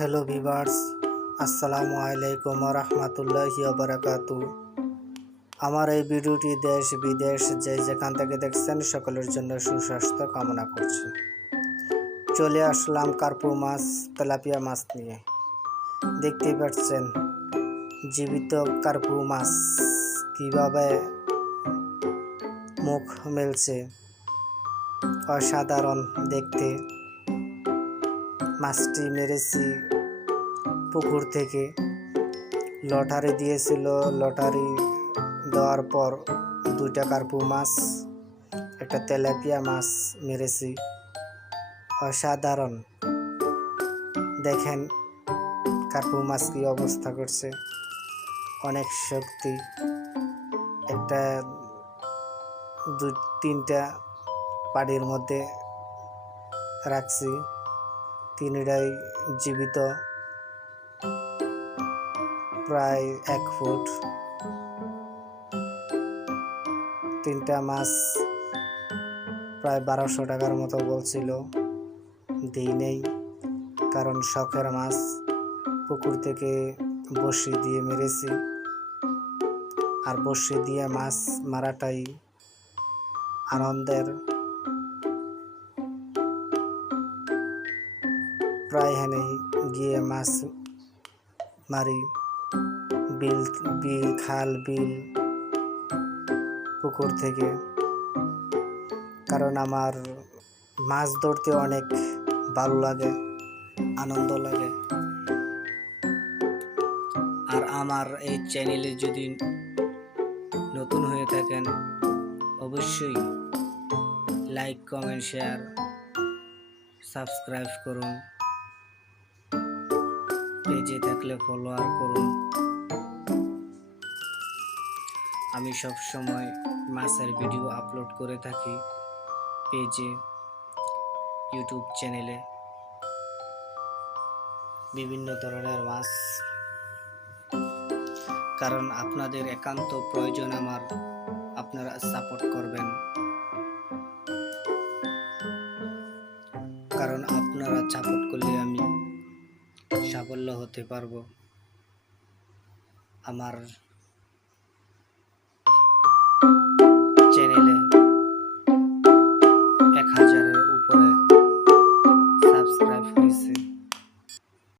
Hello viewers আসসালামু আলাইকুম রহমতুল্লাহি বারাকাতু আমার এই ভিডিওটি দেশ বিদেশ যে যেখান থেকে দেখছেন সকলের জন্য সুস্বাস্থ্য কামনা করছি। চলে আসলাম কার্পু মাছ, তেলাপিয়া মাছ নিয়ে। দেখতেই পাচ্ছেন, জীবিত কার্পু মাছ কীভাবে মুখ মেলছে। অসাধারণ দেখতে। মাছটি মেরেছি পুকুর থেকে। লটারি দিয়েছিল, লটারি দেওয়ার পর দুইটা কার্পু মাছ, একটা তেলাপিয়া মাছ মেরেছি। অসাধারণ। দেখেন কার্পু মাছ কি অবস্থা করছে। অনেক শক্তি। একটা দুই, তিনটা পাড়ির মধ্যে রাখছি। তিনটাই জীবিত। প্রায় এক ফুট। তিনটা মাছ প্রায় বারোশো টাকার মতো বলছিল। দিই নেই, কারণ শখের মাছ পুকুর থেকে বসি দিয়ে মেরেছি। আর বসি দিয়ে মাছ মারাটাই আনন্দের প্রায় হেনে গিয়ে মাছ মারি, বিল বিল, খাল, বিল, পুকুর থেকে। কারণ আমার মাছ ধরতে অনেক ভালো লাগে, আনন্দ লাগে। আর আমার এই চ্যানেলে যদি নতুন হয়ে থাকেন, অবশ্যই লাইক, কমেন্ট, শেয়ার, সাবস্ক্রাইব করুন। পেজে থাকলে ফলোয়ার করুন। আমি সব সময় মাছের ভিডিও আপলোড করে থাকি পেজে ইউটিউব চ্যানেলে বিভিন্ন ধরনের মাছ। কারণ আপনাদের একান্ত প্রয়োজন আমার, আপনারা সাপোর্ট করবেন। কারণ আপনারা সাপোর্ট করলে আমি সাফল্য হতে পারব। আমার